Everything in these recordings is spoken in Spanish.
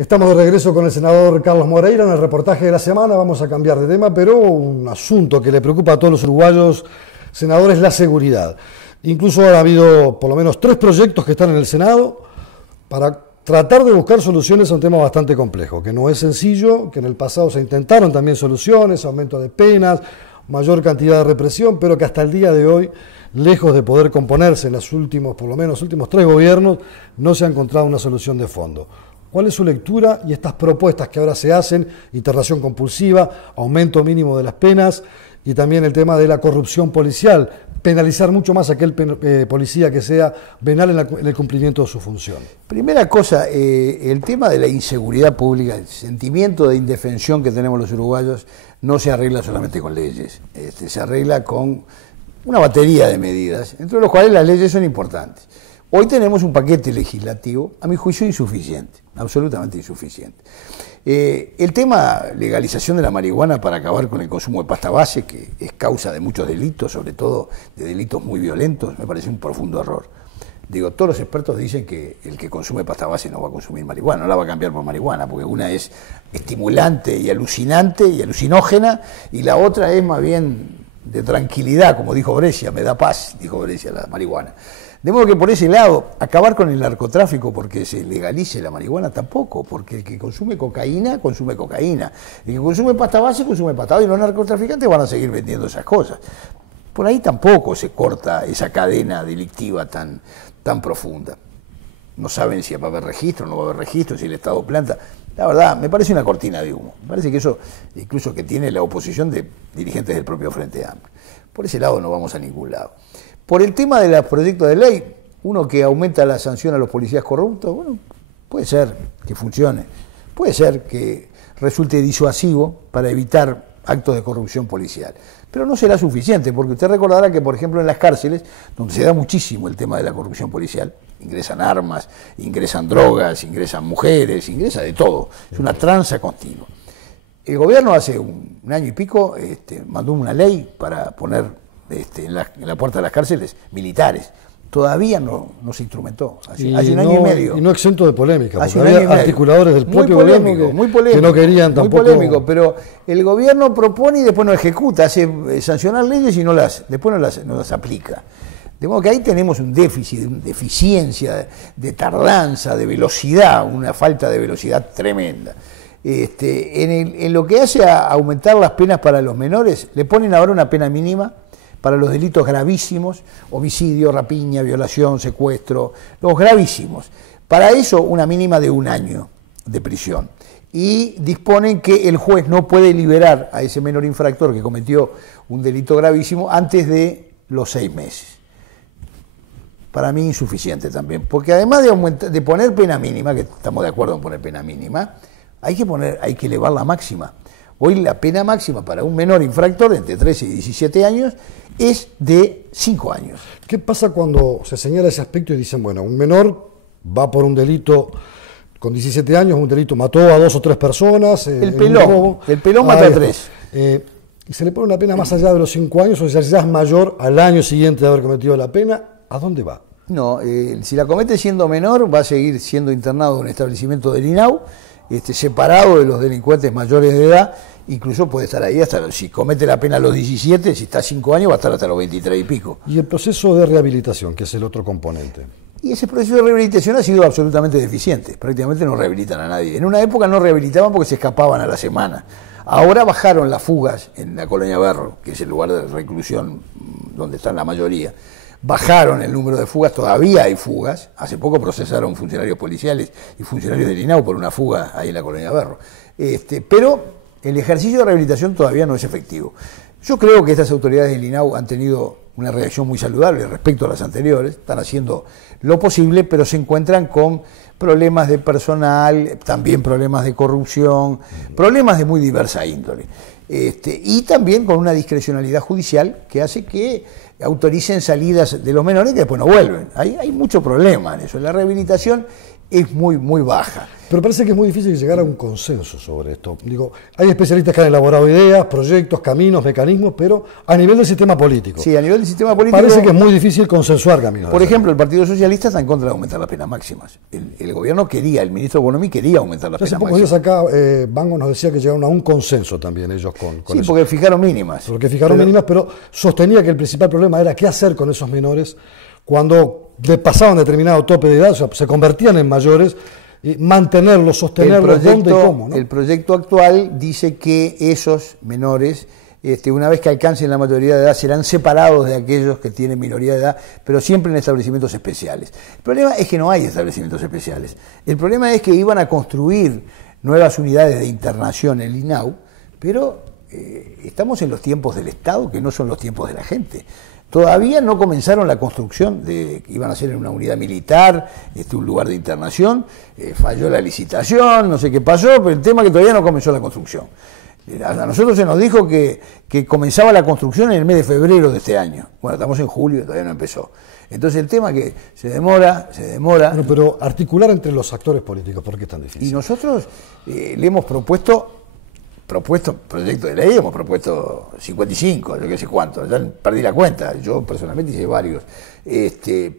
Estamos de regreso con el senador Carlos Moreira en el reportaje de la semana. Vamos a cambiar de tema, pero un asunto que le preocupa a todos los uruguayos, senador, es la seguridad. Incluso ha habido por lo menos 3 proyectos que están en el Senado para tratar de buscar soluciones a un tema bastante complejo, que no es sencillo, que en el pasado se intentaron también soluciones, aumento de penas, mayor cantidad de represión, pero que hasta el día de hoy, lejos de poder componerse en los últimos, por lo menos los últimos 3 gobiernos, no se ha encontrado una solución de fondo. ¿Cuál es su lectura y estas propuestas que ahora se hacen, internación compulsiva, aumento mínimo de las penas y también el tema de la corrupción policial, penalizar mucho más a aquel policía que sea venal en el cumplimiento de su función? Primera cosa, el tema de la inseguridad pública, el sentimiento de indefensión que tenemos los uruguayos no se arregla solamente con leyes, se arregla con una batería de medidas, entre los cuales las leyes son importantes. Hoy tenemos un paquete legislativo, a mi juicio, insuficiente, absolutamente insuficiente. El tema legalización de la marihuana para acabar con el consumo de pasta base, que es causa de muchos delitos, sobre todo de delitos muy violentos, me parece un profundo error. Digo, todos los expertos dicen que el que consume pasta base no va a consumir marihuana, no la va a cambiar por marihuana, porque una es estimulante y alucinante y alucinógena, y la otra es más bien de tranquilidad, como dijo Brescia, me da paz, dijo Brescia, la marihuana. De modo que por ese lado, acabar con el narcotráfico porque se legalice la marihuana tampoco, porque el que consume cocaína, consume cocaína. El que consume pasta base, consume pasta base, y los narcotraficantes van a seguir vendiendo esas cosas. Por ahí tampoco se corta esa cadena delictiva tan profunda. No saben si va a haber registro, no va a haber registro, si el Estado planta. La verdad, me parece una cortina de humo. Me parece que eso, incluso que tiene la oposición de dirigentes del propio Frente Amplio. Por ese lado no vamos a ningún lado. Por el tema de los proyectos de ley, uno que aumenta la sanción a los policías corruptos, bueno, puede ser que funcione, puede ser que resulte disuasivo para evitar actos de corrupción policial, pero no será suficiente, porque usted recordará que, por ejemplo, en las cárceles, donde se da muchísimo el tema de la corrupción policial, ingresan armas, ingresan drogas, ingresan mujeres, ingresa de todo, es una tranza continua. El gobierno hace un año y pico mandó una ley para poner en la puerta de las cárceles militares. Todavía no se instrumentó. Hace un año y medio. Y no exento de polémica, porque había articuladores del propio gobierno que no querían tampoco. Muy polémico, pero el gobierno propone y después no ejecuta, hace sancionar leyes y después no las aplica. De modo que ahí tenemos un déficit, de eficiencia, de tardanza, de velocidad, una falta de velocidad tremenda. En lo que hace a aumentar las penas para los menores, le ponen ahora una pena mínima para los delitos gravísimos, homicidio, rapiña, violación, secuestro, los gravísimos. Para eso una mínima de 1 año de prisión. Y disponen que el juez no puede liberar a ese menor infractor que cometió un delito gravísimo antes de los 6 meses. Para mí insuficiente también, porque además de poner pena mínima, que estamos de acuerdo en poner pena mínima, hay que elevar la máxima. Hoy la pena máxima para un menor infractor entre 13 y 17 años es de 5 años. ¿Qué pasa cuando se señala ese aspecto y dicen, bueno, un menor va por un delito con 17 años, un delito, mató a 2 o 3 personas? El pelón mató a 3. Y se le pone una pena más allá de los 5 años, o sea, ya es mayor al año siguiente de haber cometido la pena, ¿a dónde va? No, si la comete siendo menor, va a seguir siendo internado en un establecimiento del INAU, separado de los delincuentes mayores de edad. Incluso puede estar ahí hasta, si comete la pena a los 17, si está 5 años, va a estar hasta los 23 y pico. Y el proceso de rehabilitación, que es el otro componente. Y ese proceso de rehabilitación ha sido absolutamente deficiente. Prácticamente no rehabilitan a nadie. En una época no rehabilitaban porque se escapaban a la semana. Ahora bajaron las fugas en la Colonia Berro, que es el lugar de reclusión donde están la mayoría. Bajaron el número de fugas, todavía hay fugas. Hace poco procesaron funcionarios policiales y funcionarios del INAU por una fuga ahí en la Colonia Berro. Pero el ejercicio de rehabilitación todavía no es efectivo. Yo creo que estas autoridades del INAU han tenido una reacción muy saludable respecto a las anteriores, están haciendo lo posible, pero se encuentran con problemas de personal, también problemas de corrupción, problemas de muy diversa índole. Y también con una discrecionalidad judicial que hace que autoricen salidas de los menores que después no vuelven. Hay mucho problema en eso. La rehabilitación es muy, muy baja. Pero parece que es muy difícil llegar a un consenso sobre esto. Digo, hay especialistas que han elaborado ideas, proyectos, caminos, mecanismos, pero a nivel del sistema político. Sí, a nivel del sistema político. Parece que es muy difícil consensuar caminos. Por ejemplo, el Partido Socialista está en contra de aumentar las penas máximas. El gobierno quería, el ministro Bonomi quería aumentar las penas máximas. Hace pocos días acá, Bango nos decía que llegaron a un consenso también ellos con sí, eso. porque fijaron mínimas. Porque fijaron mínimas, pero sostenía que el principal problema era qué hacer con esos menores cuando pasaban determinado tope de edad, o sea, se convertían en mayores. Y mantenerlos, sostenerlos, dónde y cómo, ¿no? El proyecto actual dice que esos menores, una vez que alcancen la mayoría de edad, serán separados de aquellos que tienen minoría de edad, pero siempre en establecimientos especiales. El problema es que no hay establecimientos especiales. El problema es que iban a construir nuevas unidades de internación en el INAU, pero estamos en los tiempos del Estado, que no son los tiempos de la gente. Todavía no comenzaron la construcción de que iban a ser en una unidad militar, un lugar de internación, falló la licitación, no sé qué pasó, pero el tema es que todavía no comenzó la construcción. A nosotros se nos dijo que comenzaba la construcción en el mes de febrero de este año. Bueno, estamos en julio y todavía no empezó. Entonces el tema es que se demora. Bueno, pero articular entre los actores políticos, ¿por qué es tan difícil? Y nosotros le hemos propuesto proyectos de ley, hemos propuesto 55, yo qué sé cuánto, ya perdí la cuenta, yo personalmente hice varios,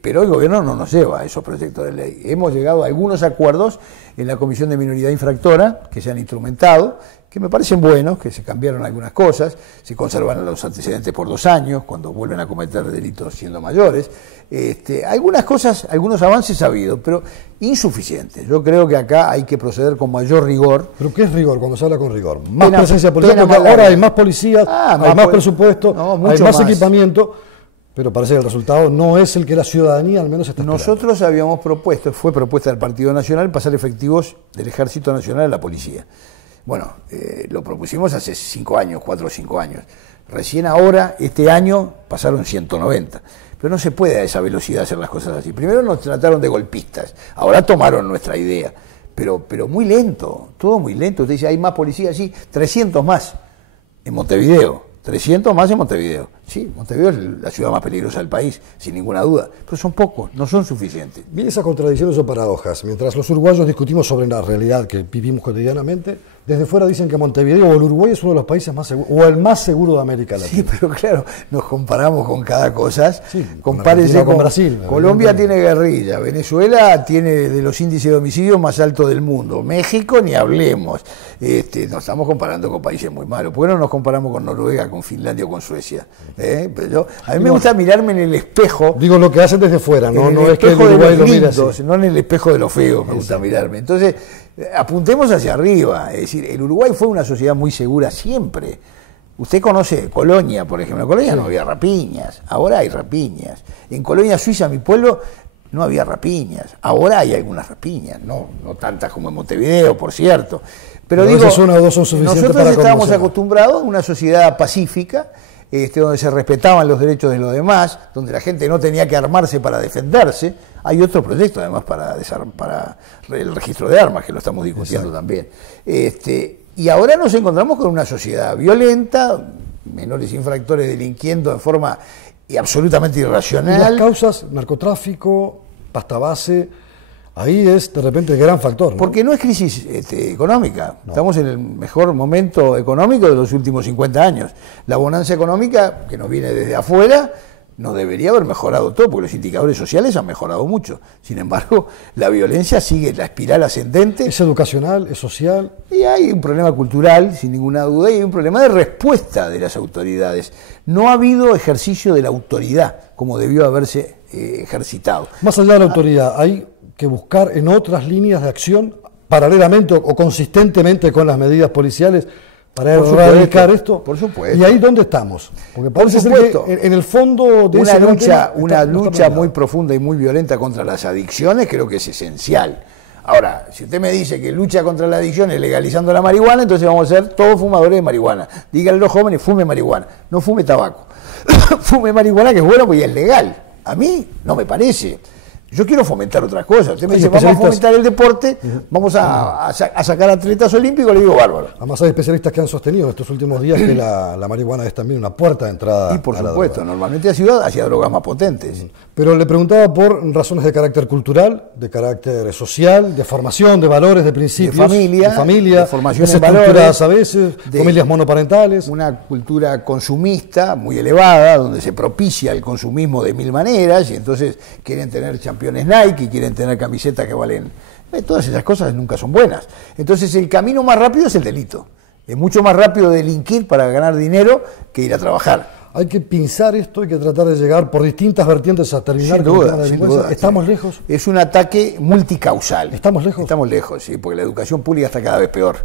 pero el gobierno no nos lleva a esos proyectos de ley. Hemos llegado a algunos acuerdos en la Comisión de Minoridad Infractora que se han instrumentado, que me parecen buenos, que se cambiaron algunas cosas, se conservan los antecedentes por 2 años, cuando vuelven a cometer delitos siendo mayores. Algunas cosas, algunos avances ha habido, pero insuficientes. Yo creo que acá hay que proceder con mayor rigor. ¿Pero qué es rigor cuando se habla con rigor? Más presencia policial, porque ahora hay más policías, hay más presupuesto, hay más equipamiento, pero parece que el resultado no es el que la ciudadanía al menos está esperando. Nosotros habíamos propuesto, fue propuesta del Partido Nacional, pasar efectivos del Ejército Nacional a la policía. Bueno, lo propusimos hace 5 años, 4 o 5 años. Recién ahora, este año, pasaron 190. Pero no se puede a esa velocidad hacer las cosas así. Primero nos trataron de golpistas, ahora tomaron nuestra idea. Pero muy lento, todo muy lento. Usted dice, hay más policías, sí, 300 más en Montevideo. 300 más en Montevideo. Sí, Montevideo es la ciudad más peligrosa del país, sin ninguna duda. Pero son pocos, no son suficientes. Bien, esas contradicciones o paradojas. Mientras los uruguayos discutimos sobre la realidad que vivimos cotidianamente, desde fuera dicen que Montevideo o el Uruguay es uno de los países más seguros, o el más seguro de América Latina. Sí, pero claro, nos comparamos con cada cosa. Sí, compárese con Brasil. Colombia tiene guerrilla, Venezuela tiene de los índices de homicidio más altos del mundo, México ni hablemos. Nos estamos comparando con países muy malos. ¿Por qué no nos comparamos con Noruega, con Finlandia o con Suecia? Pero a mí me gusta mirarme en el espejo. Digo lo que hacen desde fuera, no es que el Uruguay lo mire así. No en el espejo de los feos me gusta mirarme. Entonces, apuntemos hacia arriba. Es decir, el Uruguay fue una sociedad muy segura siempre. Usted conoce Colonia, por ejemplo. En Colonia no había rapiñas, ahora hay rapiñas. En Colonia Suiza, mi pueblo, no había rapiñas. Ahora hay algunas rapiñas, no tantas como en Montevideo, por cierto. Pero digo, una o dos son suficientes nosotros para estábamos acostumbrados a una sociedad pacífica, donde se respetaban los derechos de los demás, donde la gente no tenía que armarse para defenderse. Hay otro proyecto además para el registro de armas, que lo estamos discutiendo también. Y ahora nos encontramos con una sociedad violenta, menores infractores delinquiendo de forma absolutamente irracional. Y las causas, narcotráfico, pasta base, ahí es de repente el gran factor, ¿no? Porque no es crisis económica. No. Estamos en el mejor momento económico de los últimos 50 años. La bonanza económica, que nos viene desde afuera, nos debería haber mejorado todo, porque los indicadores sociales han mejorado mucho. Sin embargo, la violencia sigue la espiral ascendente. ¿Es educacional? ¿Es social? Y hay un problema cultural, sin ninguna duda, y hay un problema de respuesta de las autoridades. No ha habido ejercicio de la autoridad como debió haberse ejercitado. Más allá de la autoridad, hay que buscar en otras líneas de acción, paralelamente o consistentemente con las medidas policiales, para erradicar esto. Por supuesto. ¿Y ahí dónde estamos? Porque parece ser que en el fondo de una lucha muy profunda y muy violenta contra las adicciones creo que es esencial. Ahora, si usted me dice que lucha contra la adicción es legalizando la marihuana, entonces vamos a ser todos fumadores de marihuana. Díganle a los jóvenes, fume marihuana, no fume tabaco. Fume marihuana, que es bueno porque es legal. A mí no me parece. Yo quiero fomentar otras cosas. Usted me Hay dice, vamos a especialistas- fomentar el deporte, vamos a sacar atletas olímpicos, le digo bárbaro. Además hay especialistas que han sostenido en estos últimos días que la marihuana es también una puerta de entrada Y por a la supuesto, droga. normalmente la ciudad hacía drogas más potentes. Pero le preguntaba por razones de carácter cultural, de carácter social, de formación, de valores, de principios, de familia, de formación en desestructuradas valores, a veces, de familias monoparentales. Una cultura consumista muy elevada, donde se propicia el consumismo de mil maneras, y entonces quieren tener championes Nike, quieren tener camisetas que valen. Todas esas cosas nunca son buenas. Entonces el camino más rápido es el delito. Es mucho más rápido delinquir para ganar dinero que ir a trabajar. Hay que pinzar esto, hay que tratar de llegar por distintas vertientes a terminar Sin con el tema duda, de la sin delincuencia. duda. ¿Estamos lejos? Es un ataque multicausal. ¿Estamos lejos? Estamos lejos, sí, porque la educación pública está cada vez peor.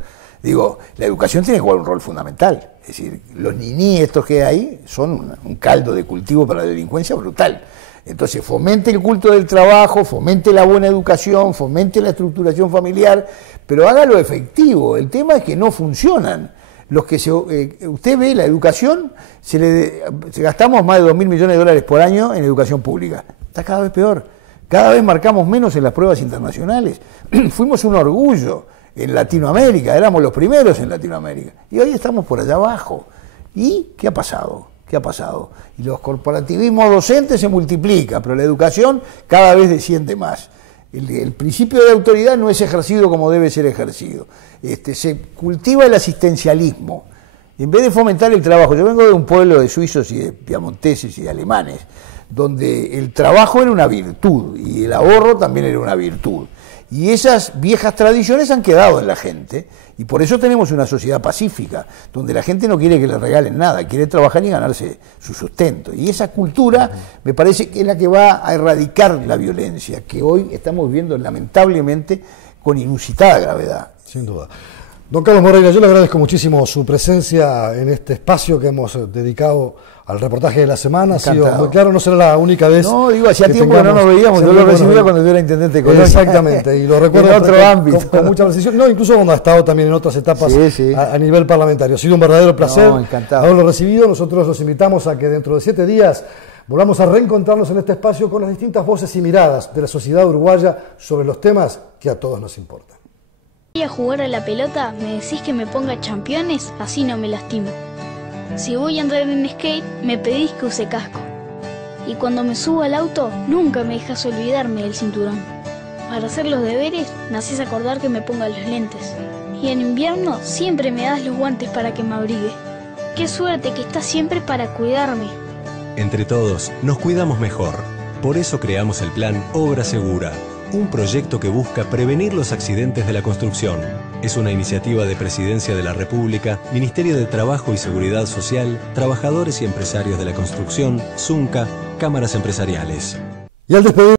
Digo, la educación tiene que jugar un rol fundamental. Es decir, los niní estos que hay son un caldo de cultivo para la delincuencia brutal. Entonces, fomente el culto del trabajo, fomente la buena educación, fomente la estructuración familiar, pero hágalo efectivo. El tema es que no funcionan. Usted ve la educación, se gastamos más de 2.000 millones de dólares por año en educación pública. Está cada vez peor. Cada vez marcamos menos en las pruebas internacionales. Fuimos un orgullo en Latinoamérica, éramos los primeros en Latinoamérica. Y hoy estamos por allá abajo. ¿Y qué ha pasado? ¿Qué ha pasado? Y los corporativismos docentes se multiplican, pero la educación cada vez desciende más. El principio de autoridad no es ejercido como debe ser ejercido. Se cultiva el asistencialismo. En vez de fomentar el trabajo, yo vengo de un pueblo de suizos y de piamonteses y de alemanes, donde el trabajo era una virtud y el ahorro también era una virtud. Y esas viejas tradiciones han quedado en la gente, y por eso tenemos una sociedad pacífica, donde la gente no quiere que le regalen nada, quiere trabajar y ganarse su sustento. Y esa cultura me parece que es la que va a erradicar la violencia, que hoy estamos viendo lamentablemente con inusitada gravedad. Sin duda. Don Carlos Moreira, yo le agradezco muchísimo su presencia en este espacio que hemos dedicado al reportaje de la semana. Ha sido muy claro, no será la única vez. No, digo, hacía tiempo que no nos veíamos, yo lo recibía cuando yo era intendente de Colonia. Exactamente, y lo recuerdo en otro ámbito. Con mucha precisión. No, incluso cuando ha estado también en otras etapas sí. a nivel parlamentario. Ha sido un verdadero placer haberlo recibido. Nosotros los invitamos a que dentro de 7 días volvamos a reencontrarnos en este espacio con las distintas voces y miradas de la sociedad uruguaya sobre los temas que a todos nos importan. Voy a jugar a la pelota, me decís que me ponga championes, así no me lastimo. Si voy a andar en skate, me pedís que use casco. Y cuando me subo al auto, nunca me dejas olvidarme del cinturón. Para hacer los deberes, me haces acordar que me ponga los lentes. Y en invierno, siempre me das los guantes para que me abrigue. Qué suerte que estás siempre para cuidarme. Entre todos, nos cuidamos mejor. Por eso creamos el plan Obra Segura. Un proyecto que busca prevenir los accidentes de la construcción. Es una iniciativa de Presidencia de la República, Ministerio de Trabajo y Seguridad Social, trabajadores y empresarios de la construcción, Zunca, cámaras empresariales. Y al despedir